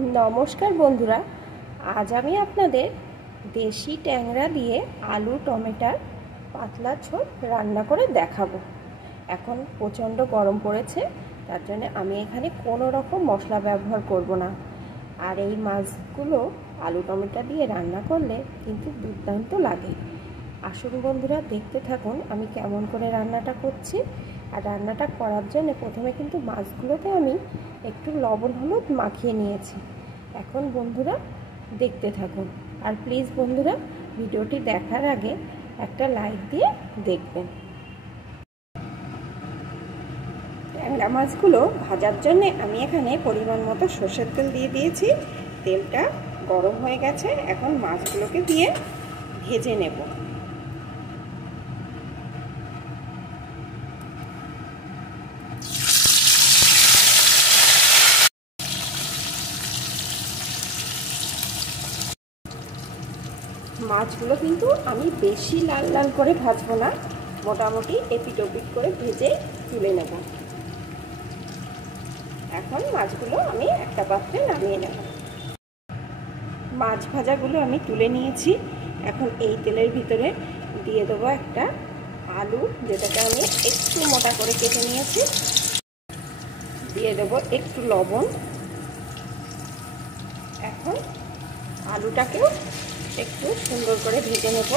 নমস্কার বন্ধুরা, আজ আমি আপনাদের দেশি ট্যাংরা দিয়ে আলু টমেটোর পাতলা ঝোল রান্না করে দেখাবো। এখন প্রচণ্ড গরম পড়েছে, তার জন্য আমি এখানে কোনো রকম মশলা ব্যবহার করব না। আর এই মাছগুলো আলু টমেটো দিয়ে রান্না করলে কিন্তু দুর্দান্ত লাগে। আসুন বন্ধুরা, দেখতে থাকুন আমি কেমন করে রান্নাটা করছি। আর রান্নাটা করার জন্য প্রথমে কিন্তু মাছগুলোতে আমি একটু লবণ হলুদ মাখিয়ে নিয়েছি। এখন বন্ধুরা দেখতে থাকুন, আর প্লিজ বন্ধুরা ভিডিওটি দেখার আগে একটা লাইক দিয়ে দেখবেন। ট্যাংরা মাছগুলো ভাজার জন্য আমি এখানে পরিমাণ মতো সরষের তেল দিয়ে দিয়েছি। তেলটা গরম হয়ে গেছে, এখন মাছগুলোকে দিয়ে ভেজে নেব। মাছগুলো কিন্তু আমি বেশি লাল লাল করে ভাজবো না, মোটামুটি এপিট ওপিট করে ভেজে তুলে নেব। এখন মাছগুলো আমি একটা পাত্রে নামিয়ে নেব। মাছ ভাজাগুলো আমি তুলে নিয়েছি। এখন এই তেলের ভিতরে দিয়ে দেবো একটা আলু, যেটাকে আমি একটু মোটা করে কেটে নিয়েছি। দিয়ে দেবো একটু লবণ। এখন আলুটাকেও একটু সুন্দর করে ভেজে নেব।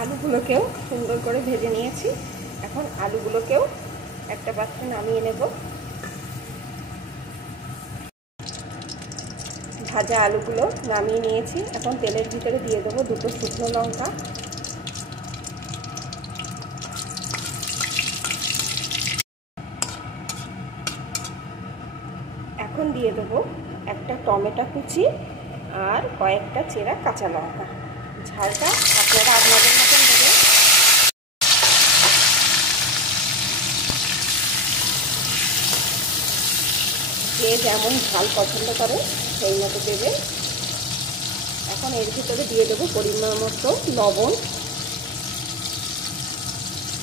আলুগুলোকেও সুন্দর করে ভেজে নিয়েছি। এখন আলুগুলোকেও একটা পাত্রে নামিয়ে নেব। ভাজা আলুগুলো নামিয়ে নিয়েছি। এখন তেলের ভিতরে দিয়ে দেবো দুটো শুকনো লঙ্কা, এখন দিয়ে দেবো একটা টমেটো কুচি আর কয়েকটা চেরা কাঁচা লঙ্কা। ঝালটা আপনারা আপনাদের মতন দেবেন। যে যেমন ঝাল পছন্দ করে সেই মতো দেবেন। এখন এর ভিতরে দিয়ে দেবো পরিমাণ মতো লবণ।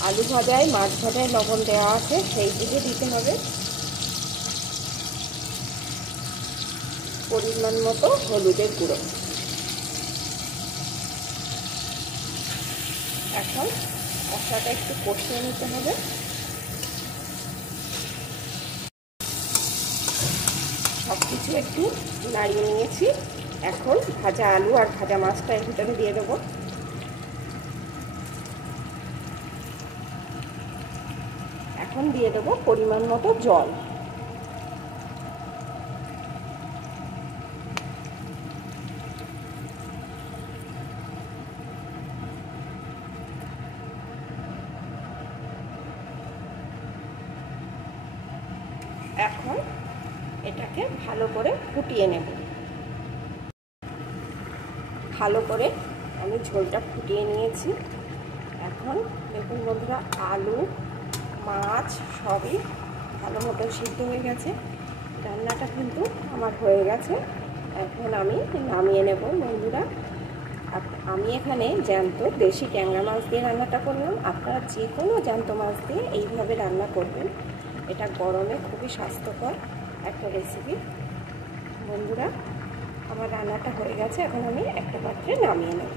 আলু ভাজায় মাছ ভাজায় লবণ দেওয়া আছে, সেই বুঝে দিতে হবে। পরিমাণ মতো হলুদের গুঁড়ো। এখন মশলাটা একটু কষিয়ে নিতে হবে। সব কিছু একটু নাড়িয়ে নিয়েছি। এখন ভাজা আলু আর ভাজা মাছটা এর ভিতরে দিয়ে দেবো। এখন দিয়ে দেবো পরিমাণ মতো জল। এখন এটাকে ভালো করে ফুটিয়ে নেব। ভালো করে আমি ঝোলটা ফুটিয়ে নিয়েছি। এখন দেখুন বন্ধুরা, আলু মাছ সবই ভালো মতো সিদ্ধ হয়ে গেছে। রান্নাটা কিন্তু আমার হয়ে গেছে। এখন আমি নামিয়ে নেব বন্ধুরা। আমি এখানে জ্যান্ত দেশি ট্যাংরা মাছ দিয়ে রান্নাটা করলাম। আপনারা যে কোনো জ্যান্ত মাছ দিয়ে এইভাবে রান্না করবেন। এটা গরমে খুবই স্বাস্থ্যকর একটা রেসিপি। বন্ধুরা, আমার রান্নাটা হয়ে গেছে। এখন আমি একটা পাত্রে নামিয়ে নেব।